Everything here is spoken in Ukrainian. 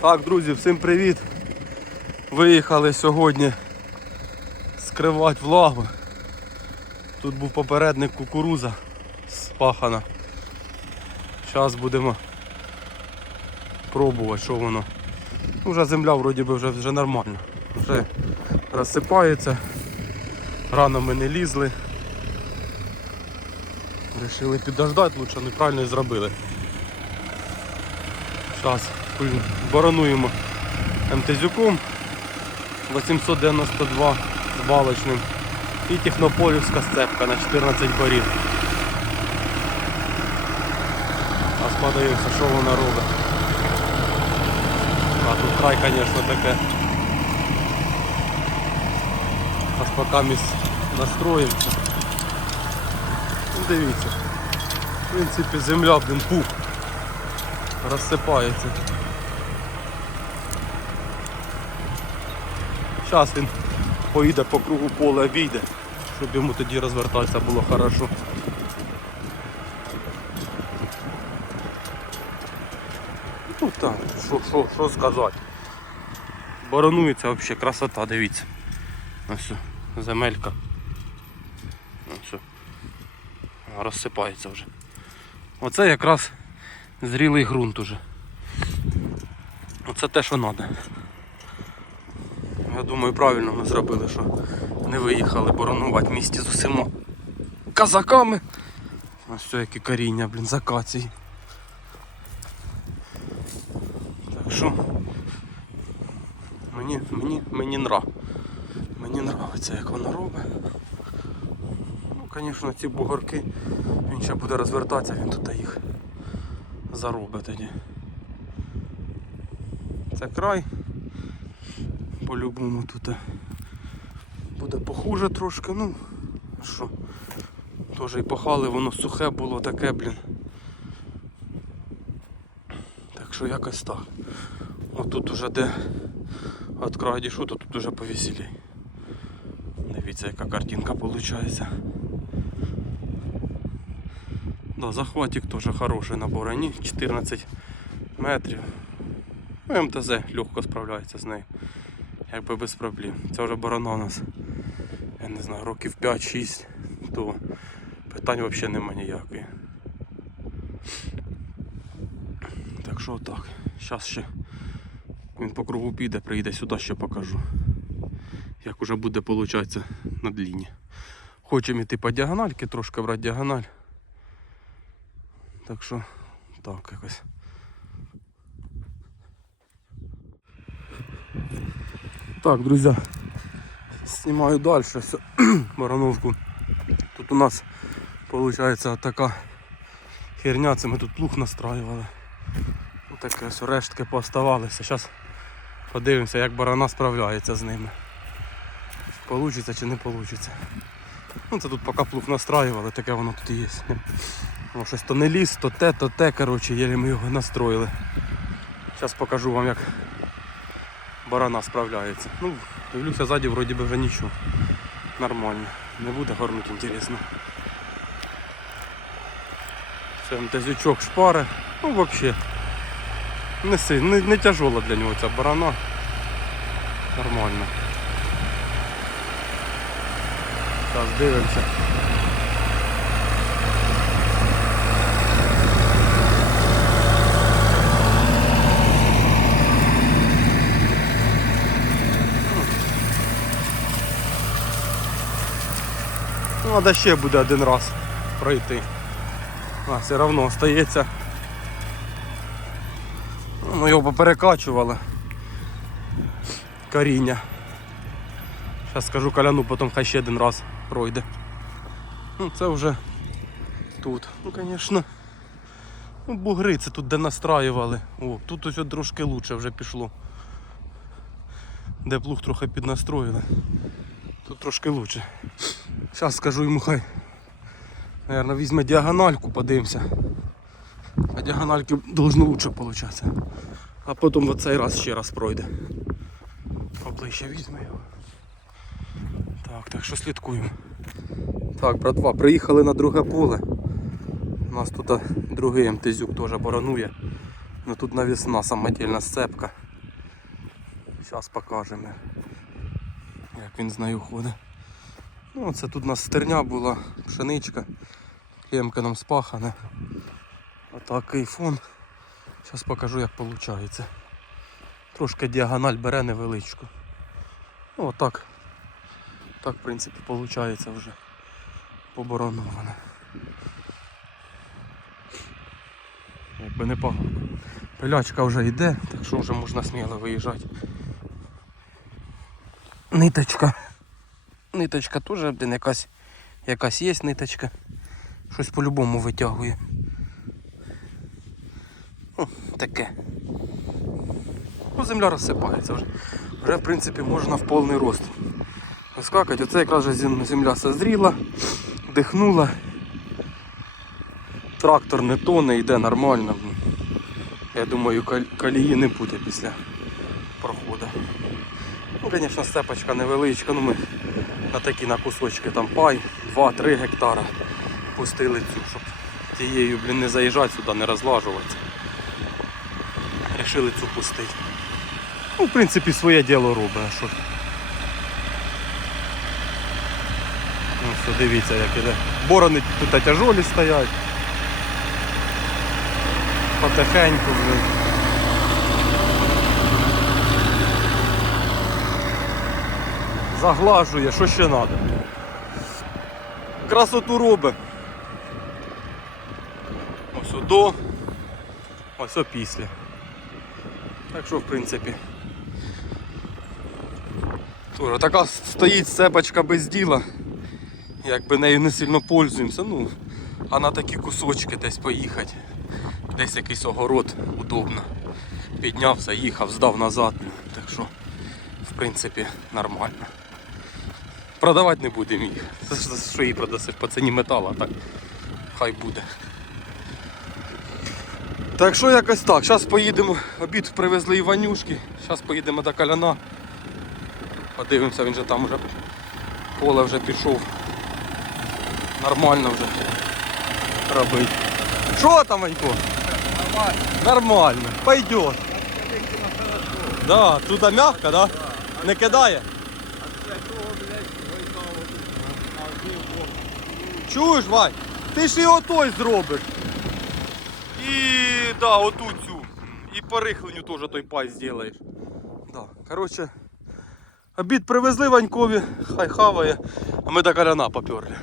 Так, друзі, всім привіт. Виїхали сьогодні скривати влагу. Тут був попередник кукуруза спахана. Зараз будемо пробувати, що воно. Ну, Вже земля вроді би вже, вже нормально. Вже розсипається. Рано ми не лізли. Рішили підождати, лучше неправильно і зробили. Зараз боронуємо МТЗюком 892 з балочним і технополівська сцепка на 14 борів. Зараз подивимося, що вона робить. А тут край, звісно, таке. Аж поки ми настроїмося. Ну, Дивіться. В принципі земля, блін, пух розсипається. Зараз він поїде по кругу поля обійде, щоб йому тоді розвертатися було хорошо. Ну так, що, що, що сказати. Боронується взагалі красота, дивіться. Ось земелька. Ось. Розсипається вже. Оце якраз зрілий ґрунт уже. Оце те, що треба. Я думаю, правильно ми зробили, що не виїхали боронувати місті з усіма казаками. Ось все, які коріння, блін, з акації. Так що мені, мені, мені нра. Мені нравиться, як вона робить. Ну, звісно, ці бугорки, він ще буде розвертатися, він тут їх заробить тоді. Це край. По-любому тут буде похуже трошки, ну що. Теж і пахали, воно сухе було таке, блін. Так що якось так. Отут уже де від краю то тут уже повеселій. Дивіться, яка картинка виходить. Да, захватик теж хороший на бороні, 14 метрів. Ну, МТЗ легко справляється з нею. Якби без проблем. Це вже борона у нас, я не знаю, років 5-6, то питань взагалі нема ніякої. Так що так. Зараз ще він по кругу піде, приїде сюди, ще покажу. Як уже буде виходить на длині. Хочемо йти по діагональки, трошки брати діагональ. Так що так якось. Так, друзі, знімаю далі барановку. Тут у нас виходить така херня, це ми тут плуг настраювали. Таке ось рештки пооставалися. Зараз подивимося, як барана справляється з ними. Получиться чи не получиться. Ну це тут поки плуг настраювали, таке воно тут і є. Воно щось то не ліс, то те, то те, коротше, єлі ми його настроїли. Зараз покажу вам як барана справляється. Ну, дивлюся ззаді вроді би вже нічого. Нормально. Не буде горнути інтересно. Це МТЗючок шпари. Ну взагалі. Не, си- не, не тяжола для нього ця барана. Нормально. Зараз дивимося. Ну, треба ще буде один раз пройти. А, все одно остається. Ну, його поперекачували. Коріння. Зараз скажу каляну, потім хай ще один раз пройде. Ну, це вже тут. Ну, звісно. Ну, бугри, це тут де настраювали. О, тут ось трошки лучше вже пішло. Де плуг трохи піднастроїли. Тут трошки лучше. Зараз скажу йому хай. Наверно, візьме діагональку, подивимося. А діагональки должно лучше получатися. А потім в цей раз ще раз пройде. Поближче візьме його. Так, так що слідкуємо. Так, братва, приїхали на друге поле. У нас тут другий МТЗюк теж боронує. Ну тут навісна самодільна сцепка. Зараз покажемо, він з нею ходить. Ну, це тут у нас стерня була, пшеничка, клемканом спахана. Отакий фон. Зараз покажу, як виходить. Трошки діагональ бере невеличку. Ну, отак. Так, в принципі, виходить вже побороноване. Якби непогано. Пилячка вже йде, так що вже можна сміло виїжджати. Ниточка. Ниточка теж один якась, якась є ниточка. Щось по-любому витягує. О, таке. Ну, земля розсипається вже. Вже в принципі можна в повний рост скакати. Оце якраз вже земля созріла, дихнула. Трактор не тоне, йде нормально. Я думаю, колії не буде після проходу. Ну, звісно, степочка невеличка, ну ми на такі на кусочки там пай, 2-3 гектара пустили цю, щоб тією, блін, не заїжджати сюди, не розлажуватися. Рішили цю пустити. Ну, в принципі, своє діло робить, що. Ну, все, дивіться, як іде. Борони тут тяжолі стоять. Потихеньку вже. Заглажує, що ще треба. Красоту робить. Ось до, ось опісля. Так що, в принципі. Тоже така стоїть цепочка без діла. Якби нею не сильно пользуємося, ну, а на такі кусочки десь поїхати. Десь якийсь огород удобно. Підняв, заїхав, здав назад. Так що, в принципі, нормально. Продавати не будемо їх. За що її продасиш по ціні металу, так хай буде. Так що якось так. Зараз поїдемо, обід привезли Іванюшки. Зараз поїдемо до Каляна. Подивимося, він же там вже поле вже пішов. Нормально вже робить. Що там, Ванько? Нормально. Нормально. Пойдет. Да, тут мягко, да? Не кидає? Чуєш, Вань? Ти ж і отой зробиш. І да, оту цю. І по рихленню теж той пай зробиш. Да. Коротше, обід привезли Ванькові, хай хаває, а ми до коляна поперли.